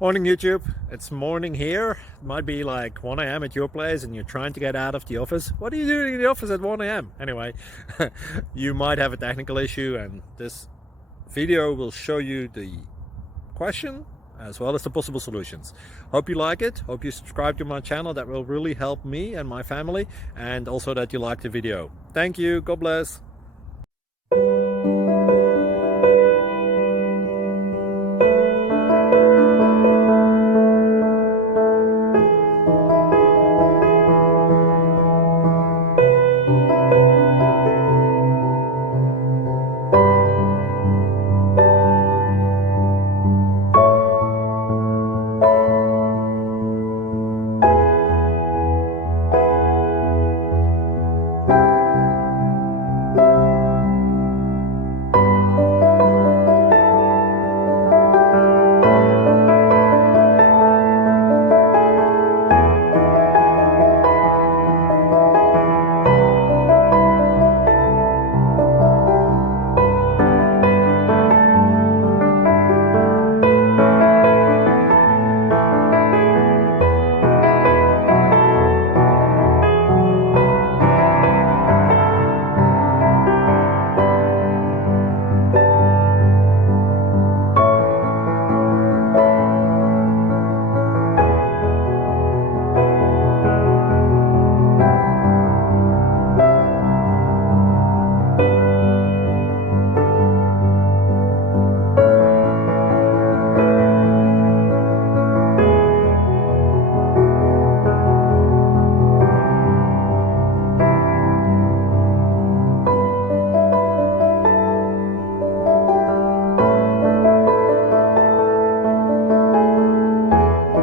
Morning YouTube, it's morning here. It might be like 1 a.m. at your place and you're trying to get out of the office. What are you doing in the office at 1 a.m.? Anyway, you might have a technical issue and this video will show you the question as well as the possible solutions. Hope you like it, hope you subscribe to my channel. That will really help me and my family, and also that you like the video. Thank you, God bless.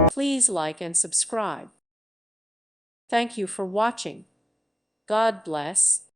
Please like and subscribe. Thank you for watching. God bless.